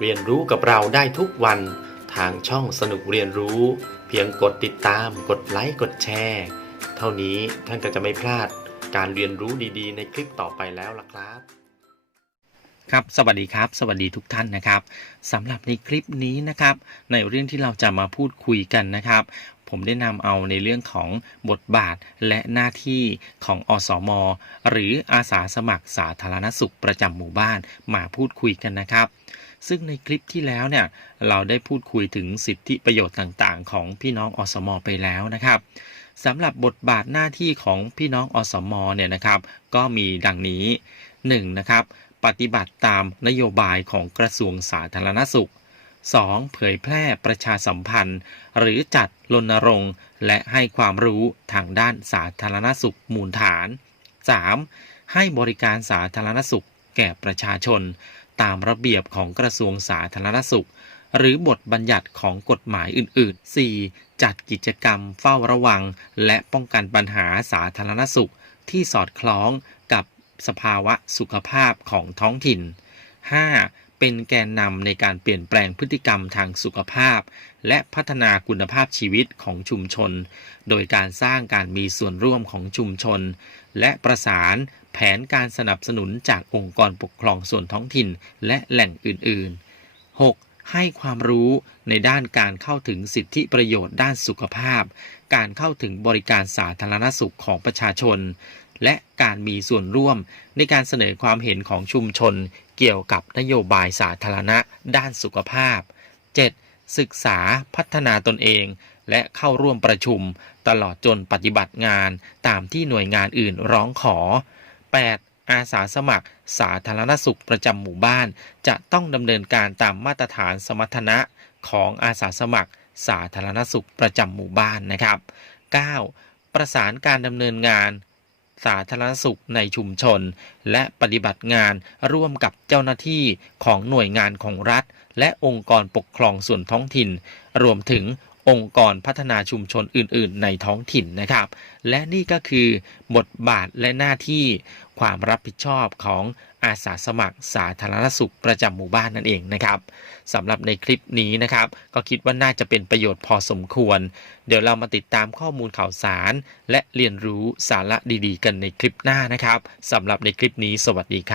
เรียนรู้กับเราได้ทุกวันทางช่องสนุกเรียนรู้ เพียงกดติดตาม กดไลค์กดแชร์ เท่านี้ท่านก็จะไม่พลาดการเรียนรู้ดีๆ ในคลิปต่อไปแล้วล่ะครับ ครับสวัสดีครับ สวัสดีทุกท่านนะครับสำหรับในคลิปนี้นะครับ ในเรื่องที่เราจะมาพูดคุยกันนะครับ ผมได้นำเอาในเรื่องของบทบาทและหน้าที่ของอสม หรืออาสาสมัครสาธารณสุขประจำหมู่บ้านมาพูดคุยกันนะครับ ซึ่งในคลิปที่แล้วเนี่ยเราได้พูดคุยถึงสิทธิประโยชน์ต่างๆ ของพี่น้องอสมไปแล้วนะครับสำหรับบทบาทหน้าที่ของพี่น้องอสมเนี่ยนะครับ ก็มีดังนี้ 1. นะครับปฏิบัติตามนโยบายของกระทรวงสาธารณสุข 2. เผยแพร่ประชาสัมพันธ์ หรือจัดรณรงค์ และให้ความรู้ทางด้านสาธารณสุขมูลฐาน 3. ให้บริการสาธารณสุขแก่ประชาชน ตามระเบียบของกระทรวงสาธารณสุข หรือบทบัญญัติของกฎหมายอื่น ๆ 4. จัดกิจกรรมเฝ้าระวัง และป้องกันปัญหาสาธารณสุข ที่สอดคล้องกับสภาวะสุขภาพของท้องถิ่น 5. เป็นแกนนำในการเปลี่ยนแปลงพฤติกรรมทางสุขภาพ และพัฒนาคุณภาพชีวิตของชุมชน โดยการสร้างการมีส่วนร่วมของชุมชน และประสานแผนการสนับสนุนจากองค์กรปกครองส่วนท้องถิ่นและแหล่งอื่น ๆ 6. ให้ความรู้ในด้านการเข้าถึงสิทธิประโยชน์ด้านสุขภาพ การเข้าถึงบริการสาธารณสุขของประชาชน และการมีส่วนร่วมในการเสนอความเห็นของชุมชน เกี่ยวกับนโยบายสาธารณะด้านสุขภาพ 7. ศึกษาพัฒนาตนเอง และเข้าร่วมประชุม ตลอดจนปฏิบัติงานตามที่หน่วยงานอื่นร้องขอ 8. อาสาสมัคร สาธารณสุขประจำหมู่บ้าน จะต้องดำเนินการตามมาตรฐานสมรรถนะของอาสาสมัคร สาธารณสุขประจำหมู่บ้านนะครับ 9. ประสานการดำเนินงานสาธารณสุขในชุมชน และปฏิบัติงานร่วมกับเจ้าหน้าที่ของหน่วยงานของรัฐ และองค์กรปกครองส่วนท้องถิ่น รวมถึง องค์กรพัฒนาชุมชนอื่น ๆ ในท้องถิ่นนะครับ และนี่ก็คือบทบาทและหน้าที่ความรับผิดชอบของอาสาสมัครสาธารณสุขประจำหมู่บ้านนั่นเองนะครับสำหรับในคลิปนี้นะครับ ก็คิดว่าน่าจะเป็นประโยชน์พอสมควร เดี๋ยวเรามาติดตามข้อมูลข่าวสาร และเรียนรู้สาระดีๆ กันในคลิปหน้านะครับสำหรับในคลิปนี้สวัสดีครับ